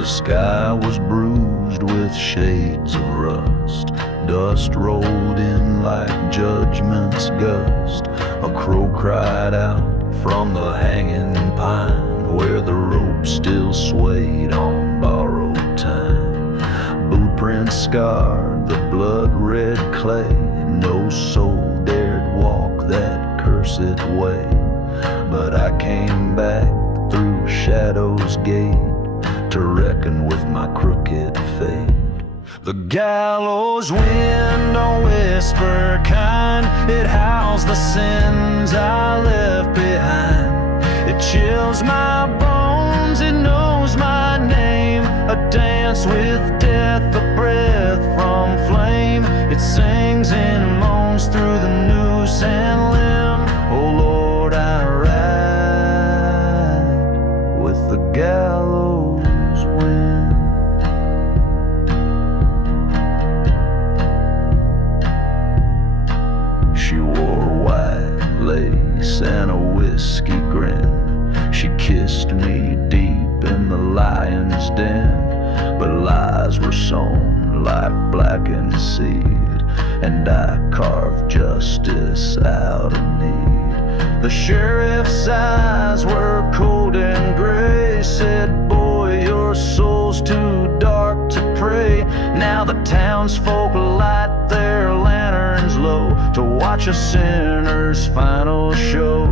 The sky was bruised with shades of rust. Dust rolled in like judgment's gust. A crow cried out from the hanging pine, where the rope still swayed on borrowed time. Boot prints scarred the blood-red clay. No soul dared walk that cursed way. But I came back through Shadow's gate to reckon with my crooked fate. The gallows wind don't whisper kind. It howls the sins I left behind. It chills my bones, it knows my name. A dance with death, a breath from flame. It sings and moans through the noose and limb. Oh Lord, I ride with the gallows wind. She wore white lace and a whiskey grin. She kissed me deep in the lion's den. But lies were sown like blackened seed, and I carved justice out of need. The sheriff's eyes were cold and gray. Said, boy, your soul's too dark to pray. Now the townsfolk light their lanterns low to watch a sinner's final show.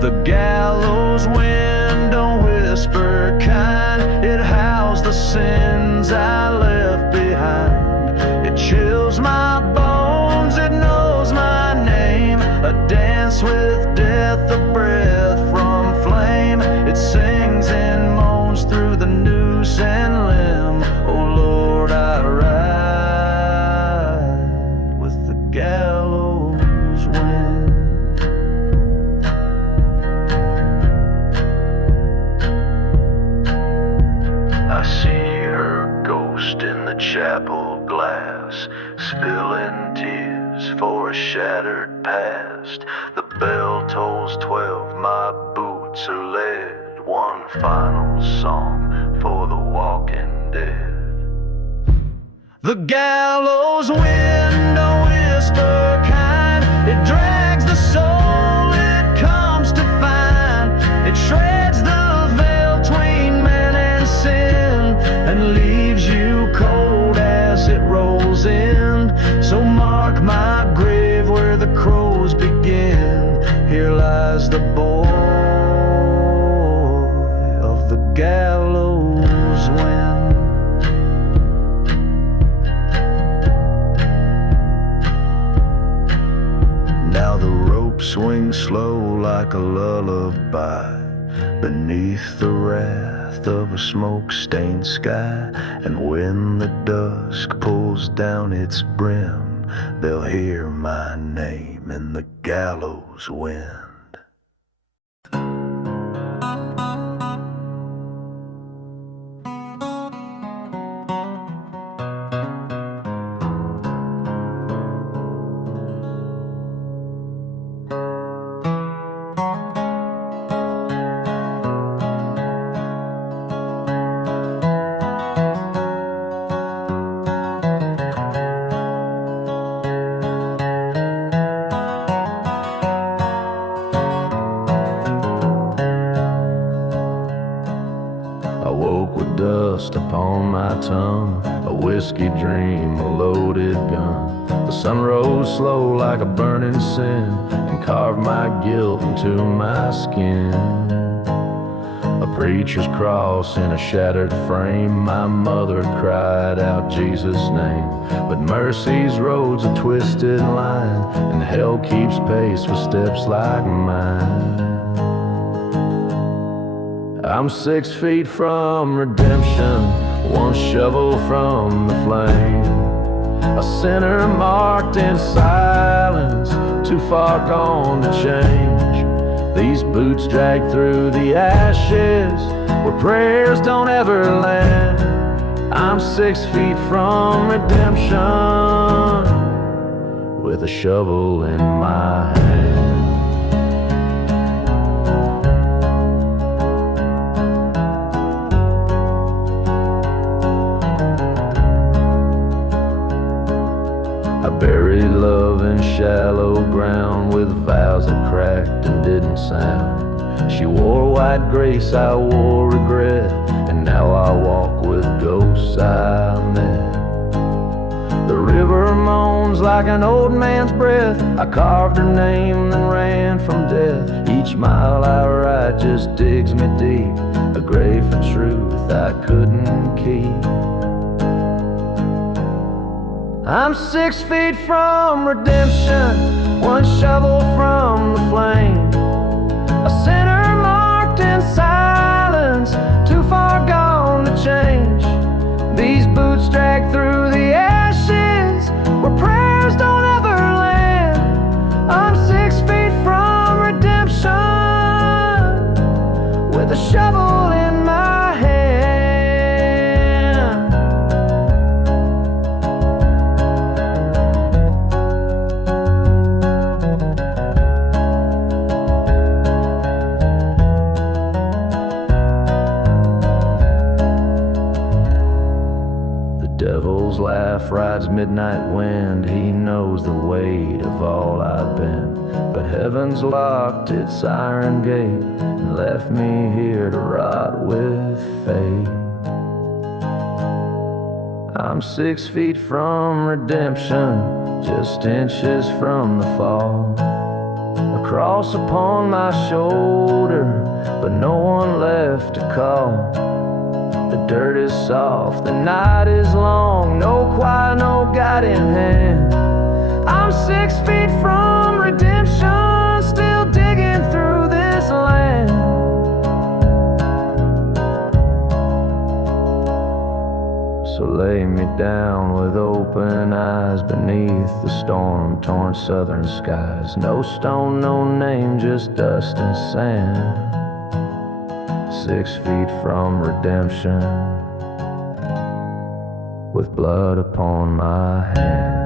The gallows wind don't whisper kind. It howls the sins I left behind. It chills my bones, it knows my name. A dance with death, a breath from flame. It sings and moans through the noose and limb. Oh Lord, I ride with the gallows wind. I see her ghost in the chapel glass, spilling tears for a shattered past. The bell tolls 12, my boots are lead. One final song for the walking dead. The gallows wind don't whisper kind. It drags the soul it comes to find. It shreds the veil between man and sin, and leaves you cold as it rolls in. So mark my grave where the crows begin. Here lies the boy of the gallows wind. Now the rope swings slow like a lullaby beneath the wrath of a smoke-stained sky. And when the dusk pulls down its brim, they'll hear my name in the gallows wind. Dust upon my tongue, a whiskey dream, a loaded gun. The sun rose slow like a burning sin and carved my guilt into my skin. A preacher's cross in a shattered frame. My mother cried out Jesus' name. But mercy's road's a twisted line, and hell keeps pace with steps like mine. I'm 6 feet from redemption, one shovel from the flame. A sinner marked in silence, too far gone to change. These boots drag through the ashes where prayers don't ever land. I'm 6 feet from redemption with a shovel in my hand. with vows that cracked and didn't sound. She wore white grace, I wore regret, and now I walk with ghosts I met. The river moans like an old man's breath. I carved her name and ran from death. Each mile I ride just digs me deep, a grave for truth I couldn't keep. I'm 6 feet from redemption, one shovel from the flame, a sinner marked in silence, too far gone to change. These boots drag through the ashes where prayers don't ever land. I'm 6 feet from redemption with a shovel in my hand. Devil's laugh rides midnight wind. He knows the weight of all I've been, but heaven's locked its iron gate and left me here to rot with fate. I'm 6 feet from redemption, just inches from the fall. A cross upon my shoulder, but no one left to call. The dirt is soft, the night is long, no quiet, no guiding hand. I'm 6 feet from redemption, still digging through this land. So lay me down with open eyes beneath the storm-torn southern skies. No stone, no name, just dust and sand. 6 feet from redemption, with blood upon my hands.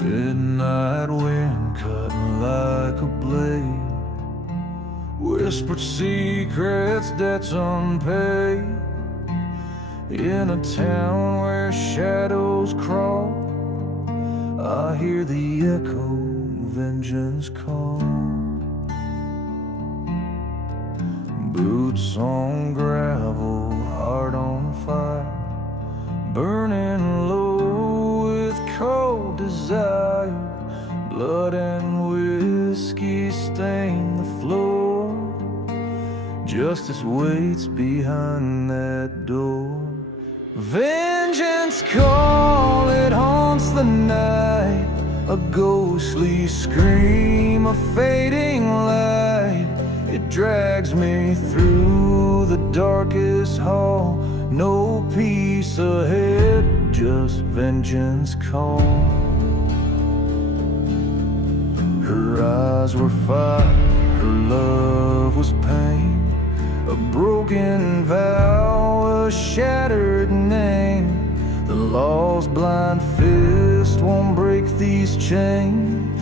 Midnight wind cutting like a blade, whispered secrets, debts unpaid. In a town where shadows crawl, I hear the echo, vengeance call. Boots on gravel, heart on fire, burning low with cold desire. Blood and whiskey stain the floor, justice waits behind that door. Vengeance call, it haunts the night, a ghostly scream, a fading light. It drags me through the darkest hall, no peace ahead, just vengeance call. Her eyes were fire, her love was pain, a broken vow, a shattered name. The law's blind fist won't break these chains,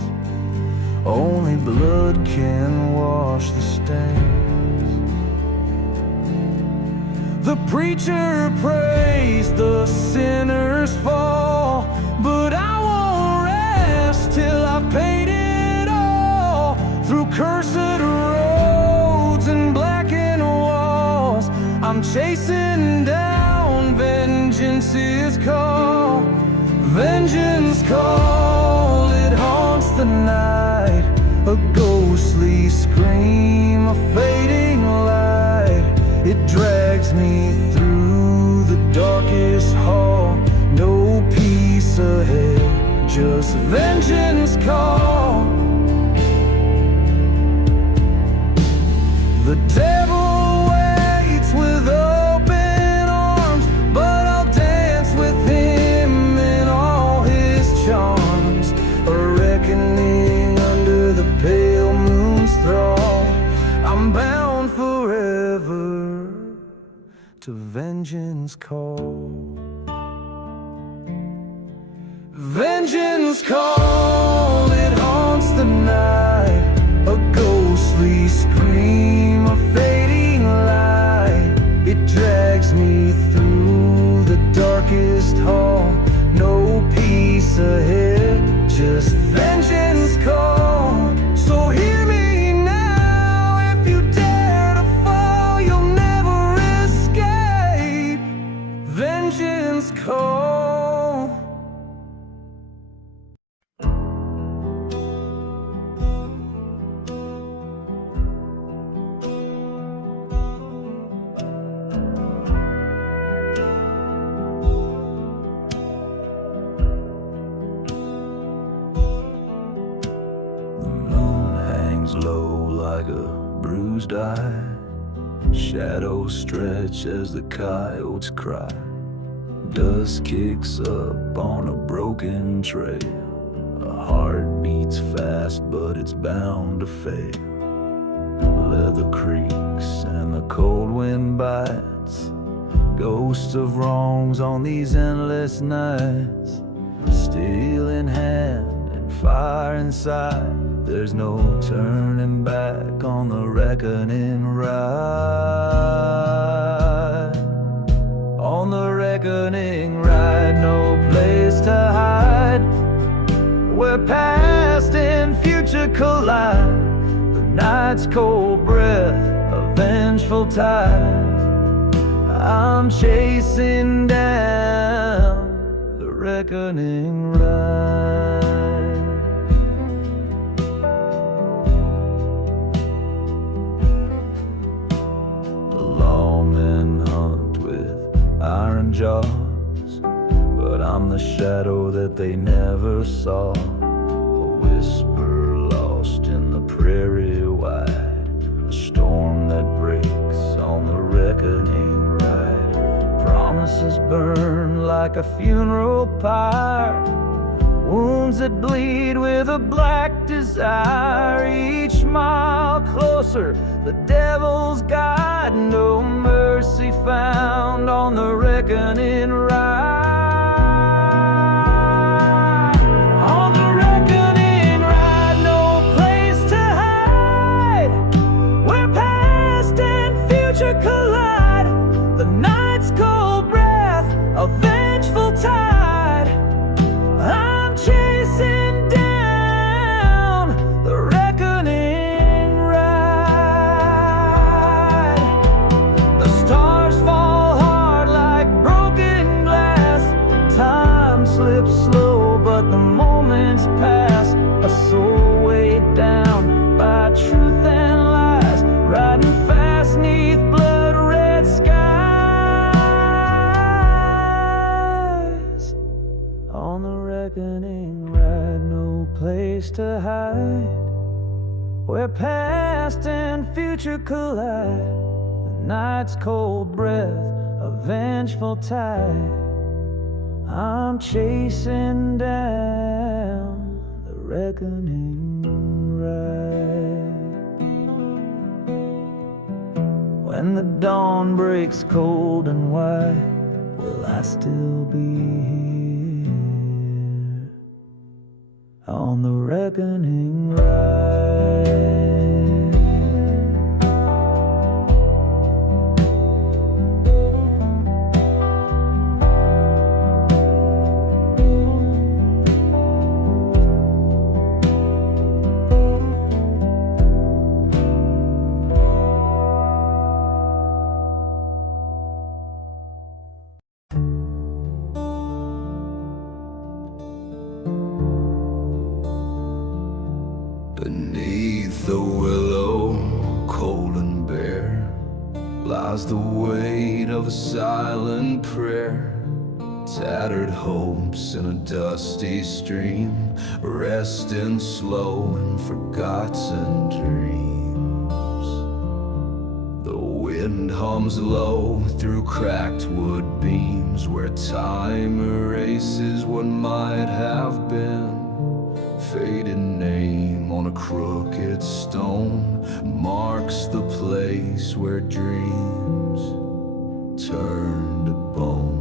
only blood can wash the stains. The preacher prays the sinners fall, but I won't rest till I've paid it all. Through cursed roads and blackened walls, I'm chasing down vengeance's call. Vengeance call, it haunts the night, a ghostly scream, a fading light. It drags me through the darkest hall, no peace ahead, just vengeance call. The devil waits with open arms, but I'll dance with him in all his charms. A reckoning under the pale moon's to vengeance call. Vengeance call, it haunts the night, a ghostly scream, a fading light. It drags me through the darkest hall, no peace ahead, just vengeance call. So hear me now, if you dare to fall, you'll never escape. Vengeance call. Low like a bruised eye, shadows stretch as the coyotes cry. Dust kicks up on a broken trail, a heart beats fast but it's bound to fail. Leather creaks and the cold wind bites, ghosts of wrongs on these endless nights. Steel in hand and fire inside, there's no turning back on the reckoning ride. On the reckoning ride, no place to hide, where past and future collide. The night's cold breath, a vengeful tide. I'm chasing down the reckoning ride. Iron jaws, but I'm the shadow that they never saw. A whisper lost in the prairie wide, a storm that breaks on the reckoning ride. Promises burn like a funeral pyre, wounds that bleed with a black desire. Each mile closer, the devil's guide, no mercy found on the reckoning ride. On the reckoning ride, no place to hide, where past and future collide. The night's cold breath, a vengeful tide. I'm chasing down the reckoning ride. The stars fall hard like broken glass. Time slips slow, but the moments pass. A soul weighed down by truth and lies, riding fast 'neath blood-red skies. On the reckoning ride, no place to hide, where past and future collide. The night's cold breath, a vengeful tide. I'm chasing down the reckoning ride. When the dawn breaks cold and white, will I still be here on the reckoning ride? Beneath the willow, cold and bare, lies the weight of a silent prayer. Tattered hopes in a dusty stream, resting slow in forgotten dreams. The wind hums low through cracked wood beams, where time erases what might have been. Faded name on a crooked stone marks the place where dreams turned to bone.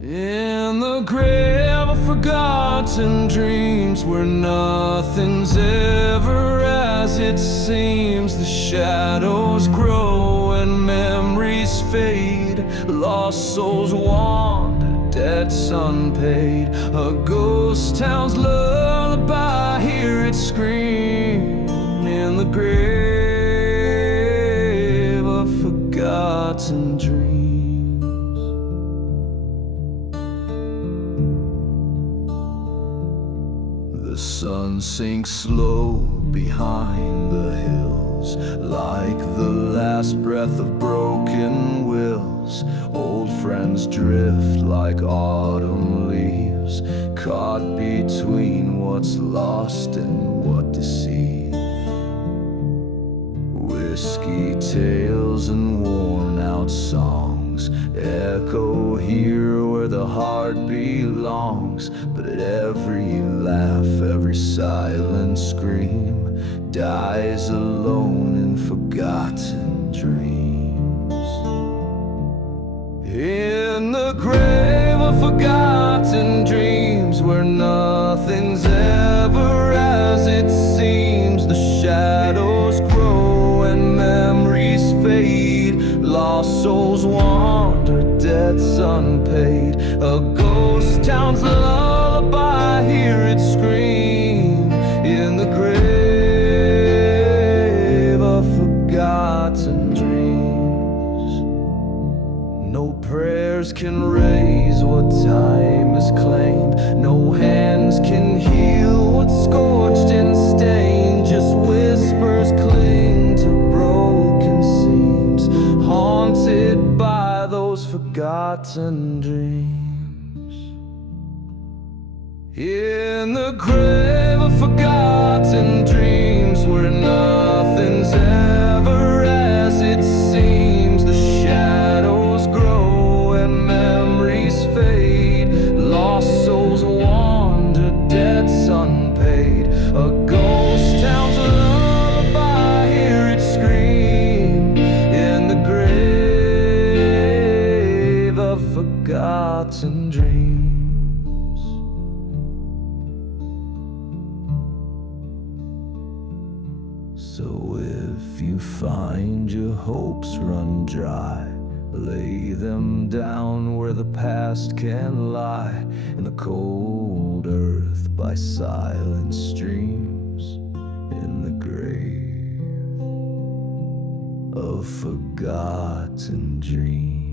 In the grave of forgotten dreams, where nothing's ever as it seems, the shadows grow and memories fade, lost souls wander, debts unpaid. A ghost town's lullaby, hear it scream in the grave of forgotten dreams. The sun sinks slow behind the hills, like the last breath of broken wills. Old friends drift like autumn leaves, caught between what's lost and what deceived. Whiskey tales and worn out songs echo here where the heart belongs. But at every laugh, every silent scream dies alone in forgotten dreams. In the grave of forgotten dreams, where nothing's ever as it seems, the shadows grow and memories fade, lost souls wander, debts unpaid. A ghost town's lullaby, hear it scream in the grave of forgotten dreams. No prayers can raise what time has claimed, no hands can heal what's scorched and stained. Just whispers cling to broken seams, haunted by those forgotten dreams. In the grave of forgotten dreams, where nothing's ever as it seems, the shadows grow and memories fade, lost souls wander, debts unpaid. A ghost town's lullaby, hear it scream in the grave of forgotten dreams. So if you find your hopes run dry, lay them down where the past can lie, in the cold earth by silent streams, in the grave of forgotten dreams.